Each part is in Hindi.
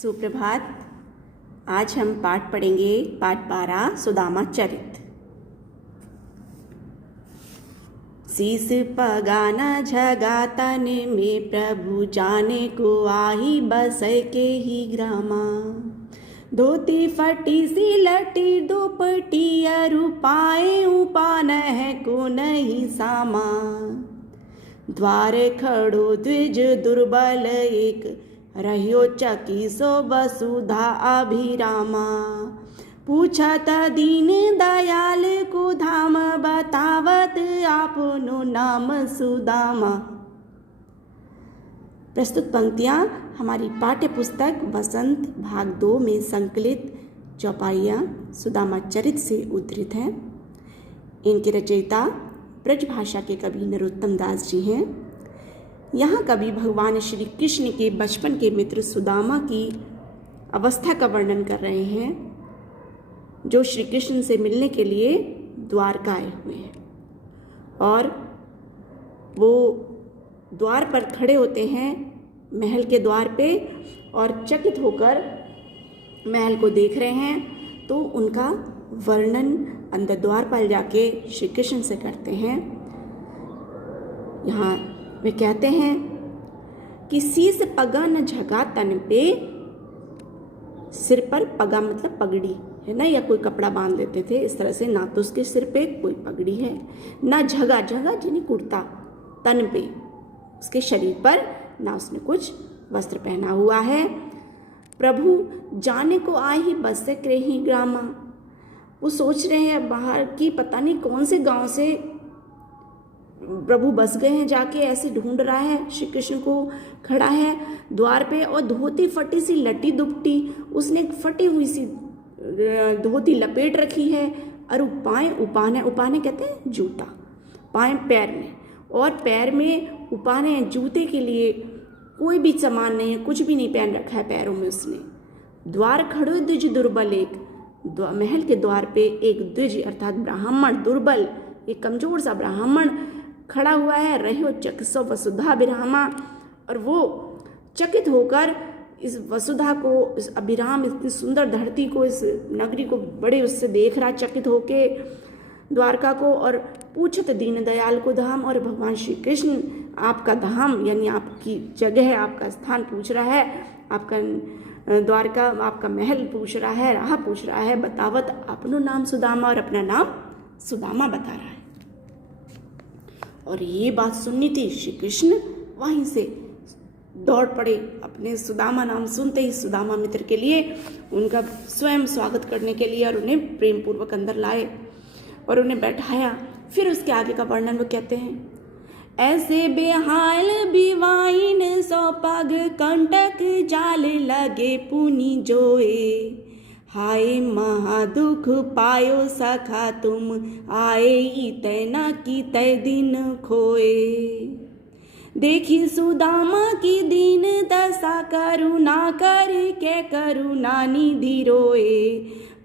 सुप्रभात। आज हम पाठ पढ़ेंगे पाठ 12 सुदामा चरित। शीस पगाना झगा तन में प्रभु जाने को आही बसै के ही ग्रामा। धोती फटी सी लटी दुपटी अरु पाए उपान है को नहीं सामा। द्वार खड़ो द्विज दुर्बल एक रह्यो चकी सो वसुधा अभिरामा। पूछत दीन दयाल को धाम बतावत आपनो नाम सुदामा। प्रस्तुत पंक्तियाँ हमारी पाठ्य पुस्तक वसंत भाग 2 में संकलित चौपाइयाँ सुदामा चरित से उद्धृत हैं। इनके रचयिता ब्रजभाषा के कवि नरोत्तम दास जी हैं। यहाँ कवि भगवान श्री कृष्ण के बचपन के मित्र सुदामा की अवस्था का वर्णन कर रहे हैं, जो श्री कृष्ण से मिलने के लिए द्वारका आए हुए हैं। और वो द्वार पर खड़े होते हैं, महल के द्वार पे, और चकित होकर महल को देख रहे हैं। तो उनका वर्णन अंदर द्वार पर जाके श्री कृष्ण से करते हैं। यहाँ वे कहते हैं कि शीस पगा न झगा तन पे। सिर पर पगा मतलब पगड़ी है ना, या कोई कपड़ा बांध लेते थे इस तरह से। ना तो उसके सिर पे कोई पगड़ी है, ना झगा, झगा जिन्हें कुर्ता, तन पे उसके शरीर पर ना उसने कुछ वस्त्र पहना हुआ है। प्रभु जाने को आही बसे क्रेही ग्रामा। वो सोच रहे हैं बाहर की पता नहीं कौन से गांव से प्रभु बस गए हैं, जाके ऐसे ढूंढ रहा है। श्री कृष्ण को खड़ा है द्वार पे, और धोती फटी सी लटी दुपटी, उसने फटी हुई सी धोती लपेट रखी है। और पाए उपाने, उपाने कहते हैं जूता, पाए पैर में, और पैर में उपाने हैं जूते के लिए। कोई भी सामान नहीं है, कुछ भी नहीं पहन रखा है पैरों में उसने। द्वार खड़ो द्विज दुर्बल एक। महल के द्वार पे एक द्विज अर्थात ब्राह्मण, दुर्बल एक कमजोर सा ब्राह्मण खड़ा हुआ है। रह्यो चकिसो वसुधा अभिरामा। और वो चकित होकर इस वसुधा को, इस अभिराम, इतनी सुंदर धरती को, इस नगरी को बड़े उससे देख रहा, चकित होके द्वारका को। और पूछत दीन दयाल को धाम। और भगवान श्री कृष्ण आपका धाम यानी आपकी जगह है, आपका स्थान पूछ रहा है, आपका द्वारका, आपका महल पूछ रहा है, राह पूछ रहा है। बतावत अपनो नाम सुदामा, और अपना नाम सुदामा बता रहा है। और ये बात सुननी थी, श्री कृष्ण वहीं से दौड़ पड़े अपने सुदामा नाम सुनते ही सुदामा मित्र के लिए, उनका स्वयं स्वागत करने के लिए, और उन्हें प्रेम पूर्वक अंदर लाए और उन्हें बैठाया। फिर उसके आगे का वर्णन वो कहते हैं, ऐसे बेहाल बिवाइन सौ पग कंटक जाल लगे पुनि जोए। हाय महादुख पायो सखा तुम आए इतना की तय दिन खोए। देखी सुदामा की दीन दशा करुणा कर के करुणा निधि रोए।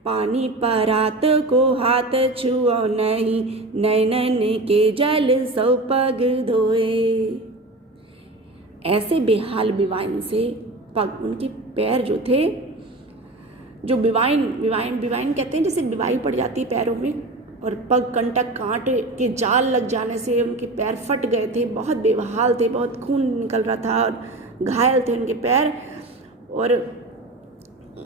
पानी परात को हाथ छुओ नहीं, नैनन के जल सौ पग धोए। ऐसे बेहाल बिवाइन से पग, उनके पैर जो थे, जो बिवाइन कहते हैं, जैसे बिवाई पड़ जाती है पैरों में, और पग कंटक कांटे के जाल लग जाने से उनके पैर फट गए थे, बहुत बेहाल थे, बहुत खून निकल रहा था और घायल थे उनके पैर। और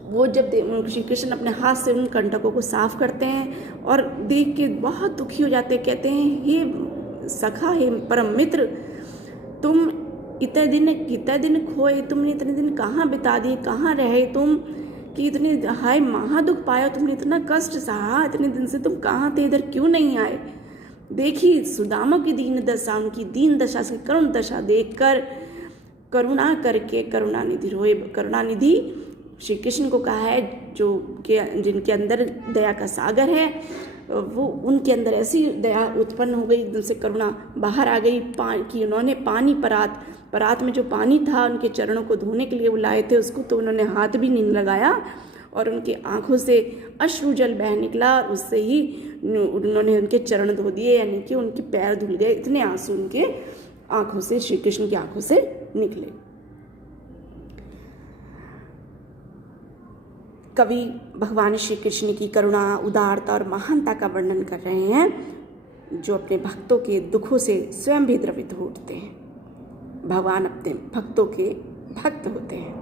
वो जब श्री कृष्ण अपने हाथ से उन कंटकों को साफ करते हैं और देख के बहुत दुखी हो जाते हैं। कहते हैं, हे सखा, हे परम मित्र, तुम इतने दिन खोए, तुमने इतने दिन कहाँ बिता दिए, कहाँ रहे तुम, कि इतने हाय महादुख पाया, तुमने इतना कष्ट सहा, इतने दिन से तुम कहाँ थे, इधर क्यों नहीं आए। देखी सुदामा की दीन दशा, उनकी दीन दशा से करुण दशा देखकर करुणा करके करुणानिधि रोए। करुणानिधि श्री कृष्ण को कहा है, जिनके अंदर दया का सागर है, वो उनके अंदर ऐसी दया उत्पन्न हो गई, एकदम से करुणा बाहर आ गई कि उन्होंने पानी परात में जो पानी था उनके चरणों को धोने के लिए वो लाए थे, उसको तो उन्होंने हाथ भी नहीं लगाया, और उनकी आंखों से अश्रु जल बह निकला। उससे ही उन्होंने उनके चरण धो दिए, यानी कि उनके पैर धुल गए। इतने आंसू उनके आंखों से, श्री कृष्ण की आंखों से निकले। कवि भगवान श्री कृष्ण की करुणा, उदारता और महानता का वर्णन कर रहे हैं, जो अपने भक्तों के दुखों से स्वयं भी द्रवित हो उठते हैं। भगवान अपने भक्तों के भक्त होते हैं।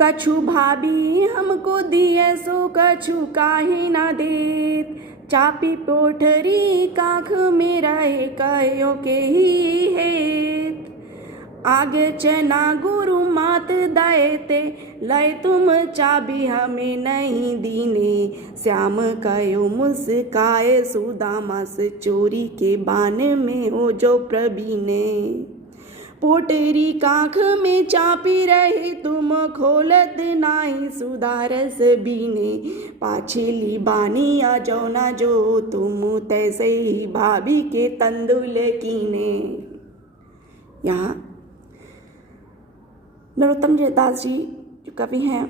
कछु भाभी हमको दिए सो कछु काहे ना देत, चापी पोठरी काख में रहे कहो के ही हेत। आगे चना गुरु मात दायते, लय तुम चाबी हमें नहीं दीने। श्याम कयो मुस्काए सुदामा से, चोरी के बान में हो जो प्रवीणे। पोटरी काख में चापी रहे तुम, खोलत नाही सुधारस बीने। पाछली बानी आ जो ना जो तुम, तैसे ही भाभी के तंदुल कीने। यहाँ नरोत्तम दास जी जो कवि हैं,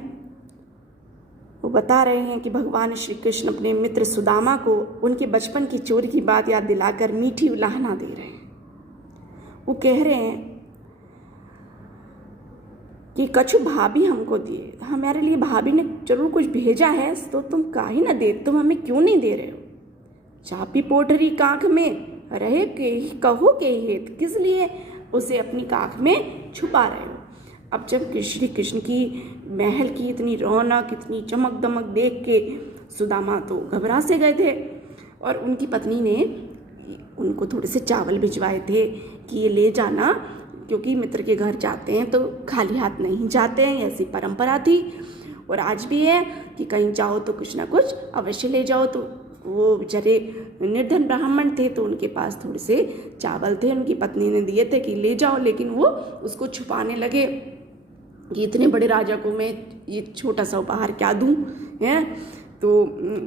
वो बता रहे हैं कि भगवान श्री कृष्ण अपने मित्र सुदामा को उनके बचपन की चोरी की बात याद दिलाकर मीठी उलाहना दे रहे हैं। वो कह रहे हैं कि कछु भाभी हमको दिए, हमारे लिए भाभी ने जरूर कुछ भेजा है, तो तुम काहे ना दे, तुम हमें क्यों नहीं दे रहे हो। चापी पोटरी काख में रहे के कहो के हेत, किस लिए उसे अपनी काख में छुपा रहे हो। अब जब श्री कृष्ण की महल की इतनी रौनक, इतनी चमक दमक देख के सुदामा तो घबरा से गए थे, और उनकी पत्नी ने उनको थोड़े से चावल भिजवाए थे कि ये ले जाना, क्योंकि मित्र के घर जाते हैं तो खाली हाथ नहीं जाते हैं, ऐसी परंपरा थी। और आज भी है कि कहीं जाओ तो कुछ ना कुछ अवश्य ले जाओ। तो वो बेचारे निर्धन ब्राह्मण थे, तो उनके पास थोड़े से चावल थे, उनकी पत्नी ने दिए थे कि ले जाओ, लेकिन वो उसको छुपाने लगे कि इतने बड़े राजा को मैं ये छोटा सा उपहार क्या दूं, है। तो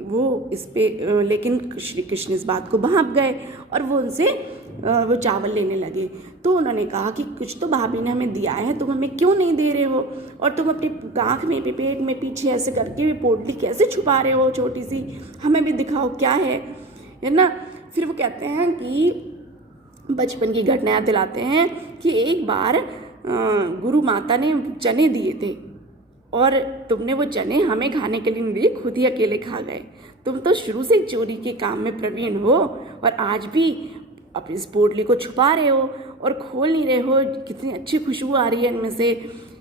वो इस पे लेकिन श्री कृष्ण इस बात को भांप गए और वो उनसे वो चावल लेने लगे। तो उन्होंने कहा कि कुछ तो भाभी ने हमें दिया है, तुम हमें क्यों नहीं दे रहे हो, और तुम अपनी आँख में, पेट में, पीछे ऐसे करके भी पोटली कैसे छुपा रहे हो छोटी सी, हमें भी दिखाओ क्या है ना। फिर वो कहते हैं कि बचपन की घटना याद दिलाते हैं कि एक बार गुरु माता ने चने दिए थे, और तुमने वो चने हमें खाने के लिए नहीं दिए, खुद ही अकेले खा गए। तुम तो शुरू से चोरी के काम में प्रवीण हो, और आज भी अब इस पोटली को छुपा रहे हो और खोल नहीं रहे हो। कितनी अच्छी खुशबू आ रही है इनमें से,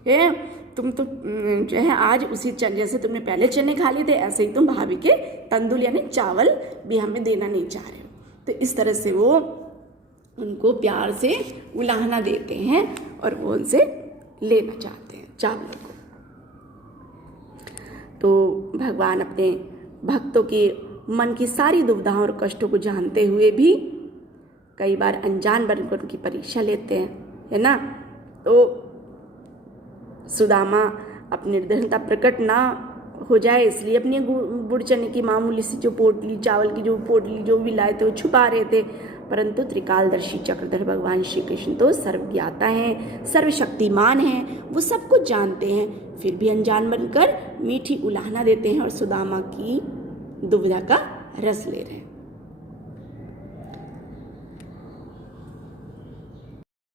है। तुम तो जो है आज उसी चने, जैसे तुमने पहले चने खा लिए थे, ऐसे ही तुम भाभी के तंदुल यानी चावल भी हमें देना नहीं चाह रहे हो। तो इस तरह से वो उनको प्यार से उलाहना देते हैं और वो उनसे लेना चाहते हैं चावलों को। तो भगवान अपने भक्तों के मन की सारी दुविधाओं और कष्टों को जानते हुए भी कई बार अनजान बनकर उनकी परीक्षा लेते हैं, है ना। तो सुदामा अपनी निर्धनता प्रकट ना हो जाए इसलिए अपनी गुड़ चने की मामूली सी जो पोटली, चावल की जो पोटली जो भी लाए थे वो छुपा रहे थे। परंतु त्रिकालदर्शी चक्रधर भगवान श्री कृष्ण तो सर्वज्ञाता हैं, सर्वशक्तिमान हैं, वो सब कुछ जानते हैं, फिर भी अनजान बनकर मीठी उलाहना देते हैं और सुदामा की दुविधा का रस ले रहे हैं।